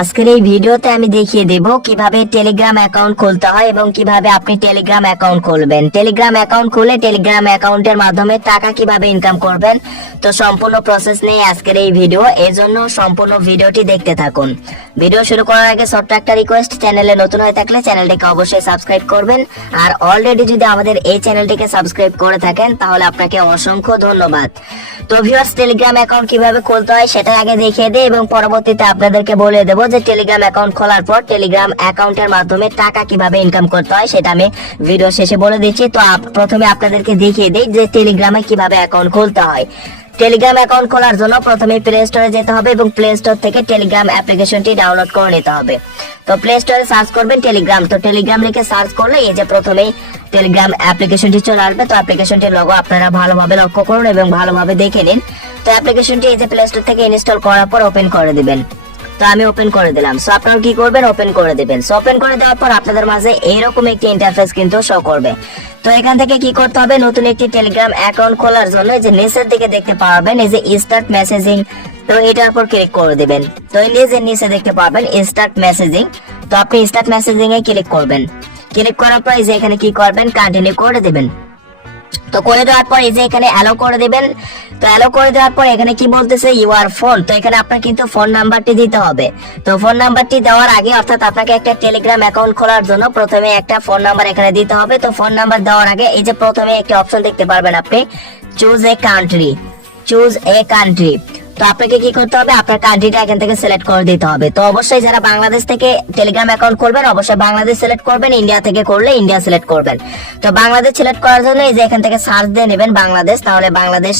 আজকের এই ভিডিওতে আমি দেখিয়ে দেব কিভাবে টেলিগ্রাম অ্যাকাউন্ট খুলতে হয় এবং কিভাবে আপনি টেলিগ্রাম অ্যাকাউন্ট খুলবেন। টেলিগ্রাম অ্যাকাউন্ট খুলে টেলিগ্রাম অ্যাকাউন্টের মাধ্যমে টাকা কিভাবে ইনকাম করবেন, তো সম্পূর্ণ প্রসেস নিয়ে আজকের এই ভিডিও। এর জন্য সম্পূর্ণ ভিডিওটি দেখতে থাকুন। ভিডিও শুরু করার আগে ছোট্ট একটা রিকোয়েস্ট, চ্যানেলে নতুন হয়ে থাকলে চ্যানেলটিকে অবশ্যই সাবস্ক্রাইব করবেন, আর অলরেডি যদি আমাদের এই চ্যানেলটিকে সাবস্ক্রাইব করে থাকেন তাহলে আপনাকে অসংখ্য ধন্যবাদ। তো ভিউয়ার্স, টেলিগ্রাম অ্যাকাউন্ট কিভাবে খুলতে হয় সেটা আগে দেখিয়ে দেই এবং পরবর্তীতে আপনাদেরকে বলে দেব যে টেলিগ্রাম অ্যাকাউন্ট খোলার পর টেলিগ্রাম অ্যাকাউন্টের মাধ্যমে টাকা কিভাবে ইনকাম করতে হয় সেটা আমি ভিডিও শেষে বলে দিচ্ছি। তো প্রথমে আপনাদেরকে দেখিয়ে দেই যে টেলিগ্রামে কিভাবে অ্যাকাউন্ট খুলতে হয়। টেলিগ্রাম অ্যাকাউন্ট খোলার জন্য প্রথমে প্লে স্টোরে যেতে হবে এবং প্লে স্টোর থেকে টেলিগ্রাম অ্যাপ্লিকেশনটি ডাউনলোড করে নিতে হবে। তো প্লে স্টোরে সার্চ করবেন টেলিগ্রাম। তো টেলিগ্রাম লিখে সার্চ করলে এই যে প্রথমেই টেলিগ্রাম অ্যাপ্লিকেশনটি চলে আসবে। তো অ্যাপ্লিকেশনটির লোগো আপনারা ভালোভাবে লক্ষ্য করুন এবং ভালোভাবে দেখে নিন। তো অ্যাপ্লিকেশনটি এই যে প্লে স্টোর থেকে ইনস্টল করার পর ওপেন করে দিবেন। তো আমি ওপেন করে দিলাম। সো আপনারা কি করবেন, ওপেন করে দিবেন। সো ওপেন করে দেওয়ার পর আপনাদের মাঝে এইরকম একটি ইন্টারফেস কিন্তু শো করবে। তো এখান থেকে কি করতে হবে, নতুন একটি টেলিগ্রাম অ্যাকাউন্ট খোলার জন্য এই যে নিচের দিকে দেখতে পাবেন এই যে স্টার্ট মেসেজিং, তো এটার উপর ক্লিক করে দিবেন। তো এই যে নিচে দেখতে পাবেন স্টার্ট মেসেজিং, তো আপনি স্টার্ট মেসেজিং এ ক্লিক করবেন। ক্লিক করার পর এই যে এখানে কি করবেন, কন্টিনিউ করে দিবেন। তো করে দেওয়ার পর এই যে এখানে অ্যালো করে দিবেন। তো অ্যালো করে দেওয়ার পর এখানে কি বলতেছে ইউর ফোন, তো এখানে আপনার কিন্তু ফোন নাম্বারটি দিতে হবে। তো ফোন নাম্বারটি দেওয়ার আগে অর্থাৎ আপনাকে একটা টেলিগ্রাম অ্যাকাউন্ট খোলার জন্য প্রথমে একটা ফোন নাম্বার এখানে দিতে হবে। তো ফোন নাম্বার দেওয়ার আগে এই যে প্রথমে একটা অপশন দেখতে পারবেন আপনি, choose a country, choose a country. তো আপনাকে কি করতে হবে, আপনার কান্ট্রিটা এখান থেকে সিলেক্ট করে দিতে হবে। তো অবশ্যই যারা বাংলাদেশ থেকে টেলিগ্রাম অ্যাকাউন্ট করবেন অবশ্যই বাংলাদেশ সিলেক্ট করবেন, ইন্ডিয়া থেকে করলে ইন্ডিয়া সিলেক্ট করবেন। তো বাংলাদেশ সিলেক্ট করার জন্য এই যে এখান থেকে সার্চ দিয়ে নেবেন বাংলাদেশ, তাহলে বাংলাদেশ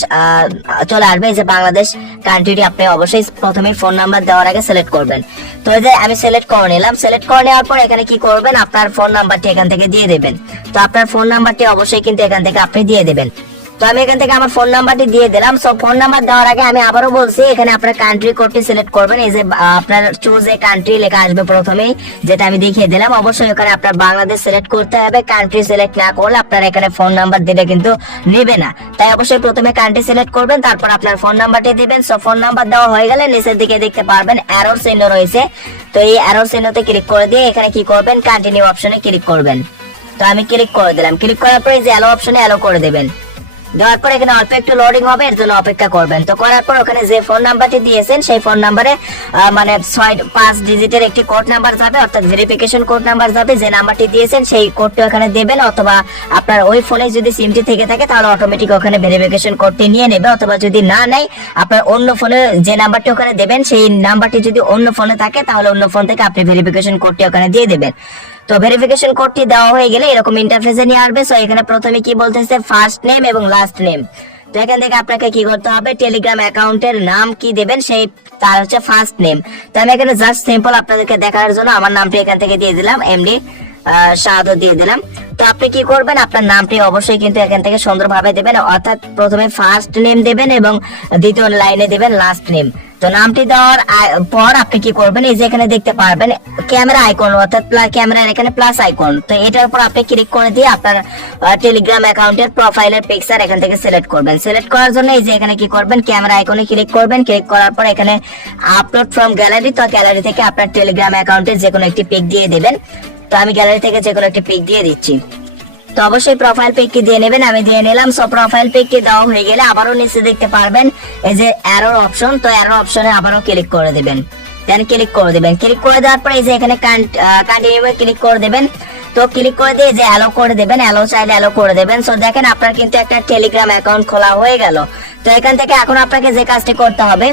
চলে আসবে। এই যে বাংলাদেশ কান্ট্রিটি আপনি অবশ্যই প্রথমে ফোন নাম্বার দেওয়ার আগে সিলেক্ট করবেন। তো এই যে আমি সিলেক্ট করে নিলাম। সিলেক্ট করে নেওয়ার পর এখানে কি করবেন, আপনার ফোন নাম্বারটি এখান থেকে দিয়ে দেবেন। তো আপনার ফোন নাম্বারটি অবশ্যই কিন্তু এখান থেকে আপনি দিয়ে দেবেন। তো আমি এখান থেকে আমার ফোন নাম্বারটি দিয়ে দিলাম। সো ফোন নাম্বার দেওয়ার আগে আমি আবারও বলছি এখানে আপনার কান্ট্রি কোডটি সিলেক্ট করবেন। এই যে আপনার চুজ এ কান্ট্রি লেখা আসবে প্রথমেই, যেটা আমি দেখিয়ে দিলাম। অবশ্যই এখানে আপনার বাংলাদেশ সিলেক্ট করতে হবে। কান্ট্রি সিলেক্ট না করলে আপনার এখানে ফোন নাম্বার দিলে কিন্তু নেবে না, তাই অবশ্যই প্রথমে কান্ট্রি সিলেক্ট করবেন, তারপর আপনার ফোন নাম্বারটি দিবেন। সো ফোন নাম্বার দেওয়া হয়ে গেলে নিচের দিকে দেখতে পারবেন অ্যারোর চিহ্ন রয়েছে। তো এই অ্যারোর চিহ্নতে ক্লিক করে দিয়ে এখানে কি করবেন, কন্টিনিউ অপশনে ক্লিক করবেন। তো আমি ক্লিক করে দিলাম। ক্লিক করার পর এই যে অ্যালো অপশনে অ্যালো করে দেবেন। দেওয়ার পর এখানে অল্প একটু লোডিং হবে, এর জন্য অপেক্ষা করবেন। তো করার পর ওখানে যে ফোন নাম্বারটি দিয়েছেন সেই ফোন নাম্বারে মানে 5 ডিজিটের একটি কোড নাম্বার যাবে, অর্থাৎ ভেরিফিকেশন কোড নাম্বার যাবে। যে নাম্বারটি দিয়েছেন সেই কোডটি ওখানে দেবেন, অথবা আপনার ওই ফোনে যদি সিমটি থেকে থাকে তাহলে অটোমেটিক ওখানে ভেরিফিকেশন কোডটি নিয়ে নেবে, অথবা যদি না নেয় আপনার অন্য ফোনে যে নাম্বারটি ওখানে দেবেন সেই নাম্বারটি যদি অন্য ফোনে থাকে তাহলে অন্য ফোন থেকে আপনি ভেরিফিকেশন কোডটি ওখানে দিয়ে দেবেন। তো ভেরিফিকেশন কোডটি দেওয়া হয়ে গেলে এরকম ইন্টারফেসে নিয়ে আসবে। সো এখানে প্রথমে কি বলতেছে, ফার্স্ট নেম এবং লাস্ট নেম। তো এখান থেকে আপনাকে কি করতে হবে, টেলিগ্রাম অ্যাকাউন্টের নাম কি দেবেন সেই তার হচ্ছে ফার্স্ট নেম। তো আমি এখানে জাস্ট সিম্পল আপনাদেরকে দেখার জন্য আমার নামটি এখান থেকে দিয়ে দিলাম, এমডি শাহাদত দিয়ে দিলাম। তো আপনি কি করবেন, আপনার নামটি অবশ্যই কিন্তু এখান থেকে সুন্দরভাবে দেবেন, অর্থাৎ প্রথমে ফার্স্ট নেম দেবেন এবং দ্বিতীয় লাইনে দেবেন লাস্ট নেম। তো নামটি দেওয়ার পর আপনি কি করবেন, এই যে এখানে দেখতে পারবেন ক্যামেরা আইকন, অর্থাৎ ক্যামেরার এখানে প্লাস আইকন। তো এটার উপর আপনি ক্লিক করে দিয়ে আপনার টেলিগ্রাম অ্যাকাউন্টের প্রোফাইলের পিকচার এখান থেকে সিলেক্ট করবেন। সিলেক্ট করার জন্য এই যে এখানে কি করবেন, ক্যামেরা আইকনে ক্লিক করবেন। ক্লিক করার পর এখানে আপলোড ফ্রম গ্যালারি, তো গ্যালারি থেকে আপনার টেলিগ্রাম অ্যাকাউন্টের যে কোনো একটি পিক দিয়ে দেবেন। তো আমি গ্যালারি থেকে যে কোনো একটি পিক দিয়ে দিচ্ছি। তো অবশ্যই প্রোফাইল পিকটি দিয়ে নেবেন, আমি দিয়ে নিলাম। সো প্রোফাইল পিকটি দেওয়া হয়ে গেলে আবারও নিচে দেখতে পারবেন এই যে অ্যারোর অপশন, তো অ্যারো অপশনে আবারও ক্লিক করে দিবেন। দেন ক্লিক করে দিবেন। ক্লিক করে দেওয়ার পরে এই যে এখানে কন্টিনিউ ক্লিক করে দিবেন। তো ক্লিক করে দিয়ে যে অ্যালো করে দেবেন, অ্যালো চাইলে অ্যালো করে দেবেন। সো দেখেন আপনার কিন্তু একটা টেলিগ্রাম অ্যাকাউন্ট খোলা হয়ে গেল। তো এখান থেকে এখন আপনাকে যে কাজটি করতে হবে,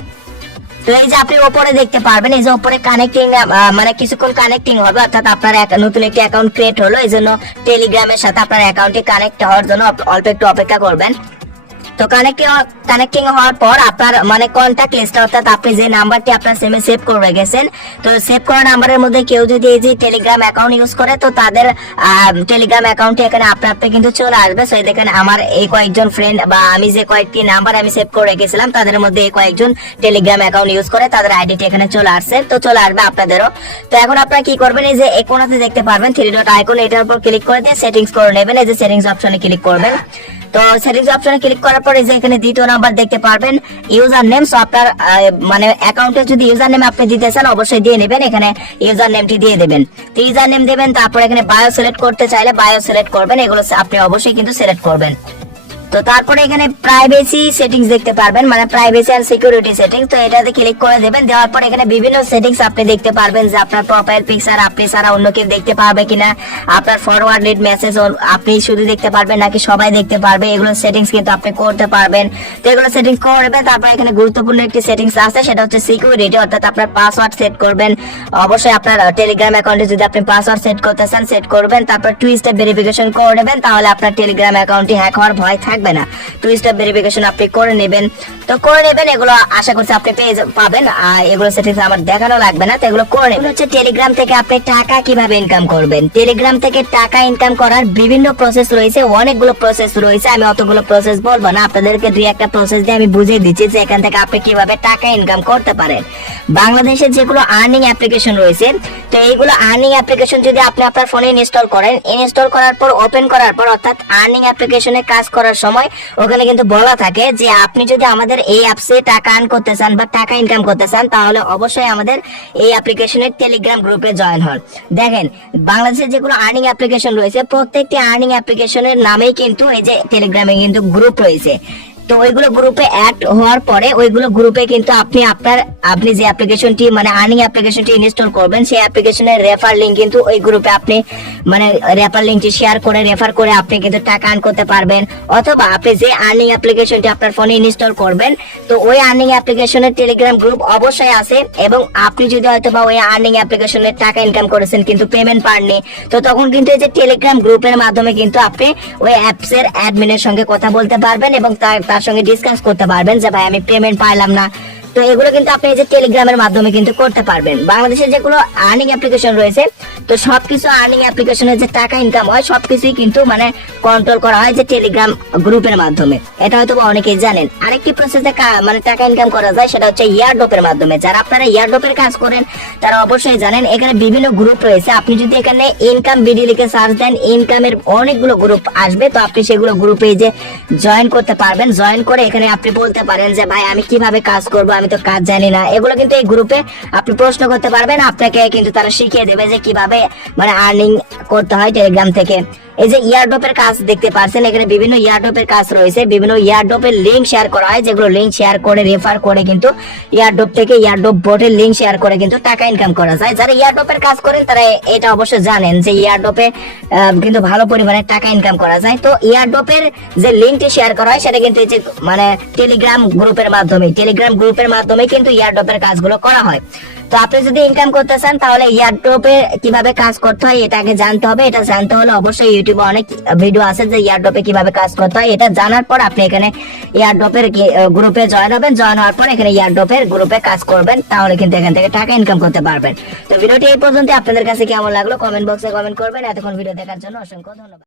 তো এই যে আপনি উপরে দেখতে পারবেন এই যে উপরে কানেক্টিং, মানে কিছুক্ষণ কানেক্টিং হবে, অর্থাৎ আপনার নতুন একটি অ্যাকাউন্ট ক্রিয়েট হলো, এই জন্য টেলিগ্রামের সাথে আপনার অ্যাকাউন্টে কানেক্ট হওয়ার জন্য অল্প একটু অপেক্ষা করবেন। তো কানেক্টিং হওয়ার পর আপনার মানে কন্টাক্ট লিস্ট, অর্থাৎ আপনি যে নাম্বারটি আপনার সিমে সেভ করে গেছেন, তো সেভ করা নাম্বারের মধ্যে কেউ যদি এই যে টেলিগ্রাম অ্যাকাউন্ট ইউজ করে তো তাদের টেলিগ্রাম অ্যাকাউন্টে এখানে আপনি কিন্তু চলে আসবে। সো দেখেন আমার এই কয়েকজন ফ্রেন্ড বা আমি যে কয়েকটি নাম্বার আমি সেভ করে রেখেছিলাম তাদের মধ্যে এই কয়েকজন টেলিগ্রাম অ্যাকাউন্ট ইউজ করে, তাদের আইডিটি এখানে চলে আসছে। তো চলে আসবে আপনাদেরও। তো এখন আপনারা কি করবেন, এই যে এই কোণাতে দেখতে পারবেন 3 ডট আইকন, এটার উপর ক্লিক করে দিয়ে সেটিংস করে নেবেন। এই যে সেটিংস অপশনে ক্লিক করবেন। তো সেটিংস অপশনে ক্লিক করার পরে যে এখানে দ্বিতীয় নাম্বার দেখতে পারবেন ইউজার নেম। সো আপনার মানে অ্যাকাউন্টে যদি ইউজার নেম আপনি দিতে চান অবশ্যই দিয়ে নেবেন, এখানে ইউজার নেমটি দিয়ে দেবেন। তো ইউজার নেম দেবেন, তারপর এখানে বায়ো সিলেক্ট করতে চাইলে বায়ো সিলেক্ট করবেন, এগুলো আপনি অবশ্যই কিন্তু সিলেক্ট করবেন। তো তারপরে এখানে প্রাইভেসি সেটিংস দেখতে পারবেন, মানে প্রাইভেসি এন্ড সিকিউরিটি সেটিংস। তো এটাতে ক্লিক করে দেবেন, দেওয়ার পর এখানে বিভিন্ন সেটিংস আপনি দেখতে পারবেন যে আপনার প্রোফাইল পিকচার আপনি ছাড়া অন্য কেউ দেখতে পারবে কিনা, আপনার ফরওয়ার্ডেড মেসেজ আপনি শুধু দেখতে পারবেন নাকি সবাই দেখতে পারবে, এগুলো সেটিংস কিন্তু আপনি করতে পারবেন। তো এগুলো সেটিংস করবেন। তারপর এখানে গুরুত্বপূর্ণ একটি সেটিংস আছে, সেটা হচ্ছে সিকিউরিটি, অর্থাৎ আপনার পাসওয়ার্ড সেট করবেন। অবশ্যই আপনার টেলিগ্রাম অ্যাকাউন্টে যদি আপনি পাসওয়ার্ড সেট করতে চান সেট করবেন। তারপর 2 স্টেপ ভেরিফিকেশন করে নেবেন, তাহলে আপনার টেলিগ্রাম অ্যাকাউন্টটি হ্যাক হওয়ার ভয় থাকবে না। 2 স্টেপ ভেরিফিকেশন আপনি করে নেবেন। তো করে নেবেন, এগুলো আশা করছি আপনি পেয়ে পাবেন। আর এগুলো সেটিংস আমার দেখানো লাগবে না, তো এগুলো করে নেবেন। হচ্ছে টেলিগ্রাম থেকে আপনি টাকা কিভাবে ইনকাম করবেন। টেলিগ্রাম থেকে টাকা ইনকাম করার বিভিন্ন প্রসেস রয়েছে, অনেকগুলো প্রসেস রয়েছে। আমি অতগুলো প্রসেস বলবো না, আপনাদেরকে 2-1টা প্রসেস দিয়ে আমি বুঝিয়ে দিচ্ছি যে এখান থেকে আপনি কিভাবে টাকা ইনকাম করতে পারেন। বাংলাদেশে যেগুলো আর্নিং অ্যাপ্লিকেশন রয়েছে, তো এইগুলো আর্নিং অ্যাপ্লিকেশন যদি আপনি আপনার ফোনে ইনস্টল করেন, ইনস্টল করার পর ওপেন করার পর অর্থাৎ আর্নিং অ্যাপ্লিকেশনে কাজ করার সময় ওখানে কিন্তু বলা থাকে যে আপনি যদি আমাদের এই অ্যাপসে টাকা আর্ন করতে চান বা টাকা ইনকাম করতে চান তাহলে অবশ্যই আমাদের এই অ্যাপ্লিকেশনের টেলিগ্রাম গ্রুপে জয়েন হন। দেখেন বাংলাদেশে যেগুলো আর্নিং অ্যাপ্লিকেশন রয়েছে প্রত্যেকটি আর্নিং অ্যাপ্লিকেশনের নামেই কিন্তু এই যে টেলিগ্রামে কিন্তু গ্রুপ রয়েছে। তো ওইগুলো গ্রুপে অ্যাড হওয়ার পরে ওইগুলো গ্রুপে কিন্তু আপনি যে অ্যাপ্লিকেশনটি মানে আর্নিং অ্যাপ্লিকেশনটি ইনস্টল করবেন সেই অ্যাপ্লিকেশনের রেফার লিংক কিন্তু ওই গ্রুপে আপনি মানে রেফার লিংকটি শেয়ার করে রেফার করে আপনি কিন্তু টাকা আর্ন করতে পারবেন। অথবা আপনি যে আর্নিং অ্যাপ্লিকেশনটি আপনার ফোনে ইনস্টল করবেন তো ওই আর্নিং অ্যাপ্লিকেশনের টেলিগ্রাম গ্রুপ অবশ্যই আছে, এবং আপনি যদি হয়তো বা ওই আর্নিং অ্যাপ্লিকেশনের টাকা ইনকাম করেছেন কিন্তু পেমেন্ট পাননি, তো তখন কিন্তু এই যে টেলিগ্রাম গ্রুপের মাধ্যমে কিন্তু আপনি ওই অ্যাপসের অ্যাডমিনের সঙ্গে কথা বলতে পারবেন এবং তার সঙ্গে ডিসকাস করতে পারবেন যে ভাই আমি পেমেন্ট পাইলাম না। তো এগুলো কিন্তু আপনি এই যে টেলিগ্রামের মাধ্যমে কিন্তু করতে পারবেন। বাংলাদেশে যেগুলো আর্নিং অ্যাপ্লিকেশন রয়েছে তো সবকিছু আর্নিং অ্যাপ্লিকেশনের যে টাকা ইনকাম হয় সবকিছুই কিন্তু মানে কন্ট্রোল করা হয় যে টেলিগ্রাম গ্রুপের মাধ্যমে, এটা হয়তো অনেকেই জানেন। আরেকটি প্রসেসে মানে টাকা ইনকাম করা যায় সেটা হচ্ছে ইয়ারড্রপের মাধ্যমে। যারা আপনারা ইয়ারড্রপের কাজ করেন তারা অবশ্যই জানেন এখানে বিভিন্ন গ্রুপ রয়েছে। আপনি যদি এখানে ইনকাম বিডি লিখে সার্চ দেন ইনকামের অনেকগুলো গ্রুপ আসবে, তো আপনি সেগুলো গ্রুপে যে জয়েন করতে পারবেন। জয়েন করে এখানে আপনি বলতে পারেন যে ভাই আমি কিভাবে কাজ করব, আমি তো কাজ জানি না, এগুলো কিন্তু এই গ্রুপে আপনি প্রশ্ন করতে পারবেন, আপনাকে কিন্তু তারা শিখিয়ে দেবে যে কিভাবে মানে আর্নিং করতে হয় টেলিগ্রাম থেকে। এই যে ইয়ারড্রপের কাজ দেখতে পাচ্ছেন এখানে বিভিন্ন ইয়ারড্রপের কাজ রয়েছে, বিভিন্ন ইয়ারড্রপের লিংক শেয়ার করা হয়, যেগুলো লিংক শেয়ার করে রেফার করে কিন্তু ইয়ারড্রপ থেকে ইয়ারড্রপ বোটের লিংক শেয়ার করে কিন্তু টাকা ইনকাম করা যায়। যারা ইয়ারড্রপের কাজ করেন তারা এটা অবশ্যই জানেন যে ইয়ারড্রপে কিন্তু ভালো পরিমাণে টাকা ইনকাম করা যায়। তো ইয়ারড্রপের যে লিংকটি শেয়ার করা হয় সেটা কিন্তু এই যে মানে টেলিগ্রাম গ্রুপের মাধ্যমে কিন্তু ইয়ারড্রপের কাজগুলো করা হয়। তো আপনি যদি ইনকাম করতে চান তাহলে ইয়ারড্রপে কিভাবে কাজ করতে হয় এটা আগে জানতে হবে। এটা জানতে হলে অবশ্যই ইউটিউবে অনেক ভিডিও আছে যে ইয়ারড্রপে কিভাবে কাজ করতে হয়। এটা জানার পর আপনি এখানে ইয়ারড্রপের গ্রুপে জয়েন হবেন, জয়েন হওয়ার পর এখানে ইয়ারড্রপের গ্রুপে কাজ করবেন, তাহলে কিন্তু এখান থেকে টাকা ইনকাম করতে পারবেন। তো ভিডিওটি এই পর্যন্ত, আপনাদের কাছে কেমন লাগলো কমেন্ট বক্সে কমেন্ট করবেন। এতক্ষণ ভিডিও দেখার জন্য অসংখ্য ধন্যবাদ।